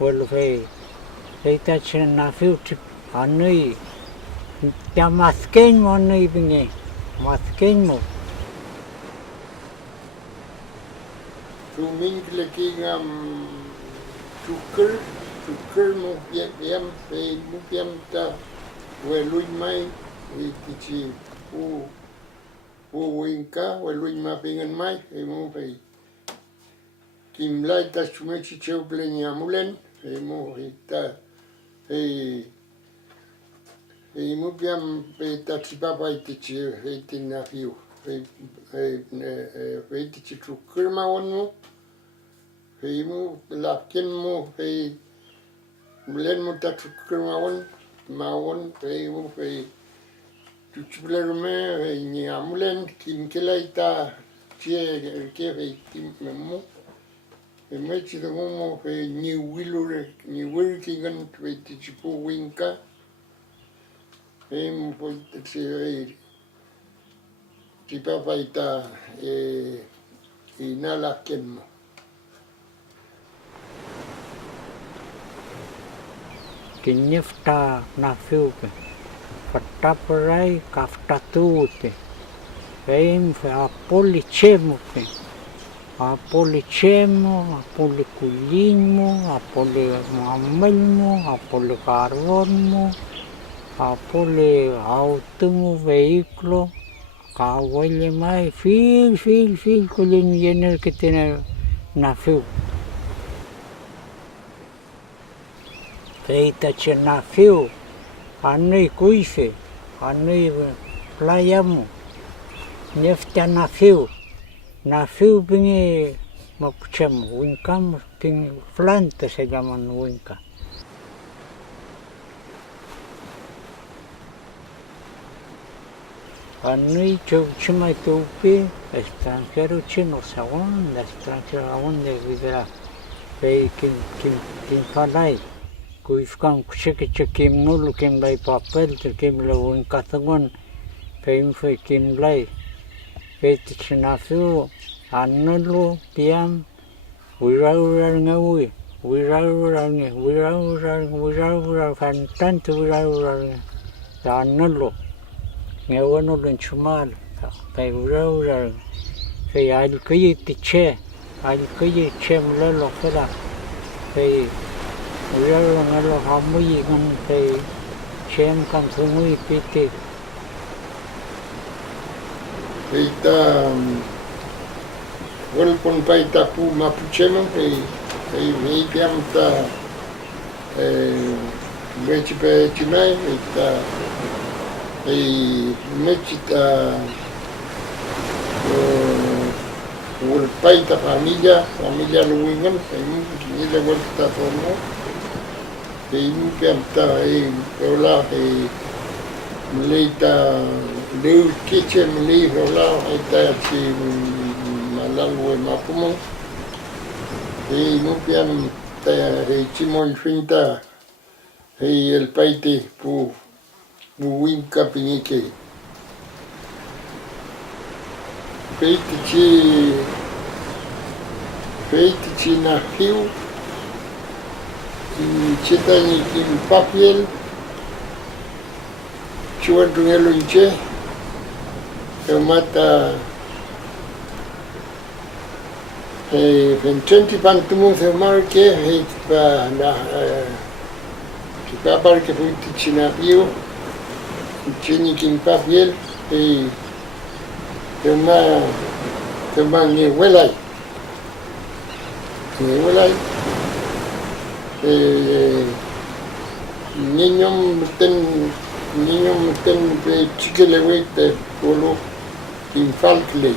Well, they touch na future anui. Ya masken mo anui bingi. Masken mo. Tuminkle kingam tuker mo yam mo yam ta weluy mai tichi po winka weluy ma pingan mai mo fe kimlay ta chumechi cheuple ni amulen mo ta mo yam ta chipapa tichi na fiu tichi tuker ma wonu mo lapken mo mulen mo ta tuker ma won mo tuchblerme ni amulen kim kelaita tie ke kim mo me chi de mo ni wilur ni working and tichi po winka mo ti papa ita inalaken mo Kinifta na fiuke. Fataparai kaftatute. Fe apolicemo. Apolicemo, apoliculimo, apolimamelmo, apolicarbono, apoliautomo, veículo. Kahuele mai, fil, colin lleno que tiene na fiu. Feita che na fiu, anui kuife, anui playamo, nefta na fiu pingi mapuchemo, wincamos, pingi planta se llaman winca. Anui chauchima tupi, extranjero chino sagón, extranjero agón de vidra, fe kim falai. Kuifkan kucheke kim nulu kim lay papel te kim la winca tagon, fe kim lay. Este chinafiu anulu piam wiraural ngawi wiraural cantante wiraural anulu ngewano lunchumal pe wiraural fe alkuyi tiche mulalo fela fe wiraural ngalo hamuyi ngan fe chem kam sumui piti Peita welpon paita pu mapuchemo piam ta mechipe chimai ta mechita wel paita familia luwingan ni le vuelta tomo piam ta hola leita Leu kitchen ni hola ita chi malango mapumo no pian ta chimon finta el paite pu winka pinike peite chi na fiu chita ni papel chuan tungelo inche mata vententi pantumo se marque pa na pa que fui china bio chini kin papiel ma ni welai niño ten chiquelewe te polo infalcle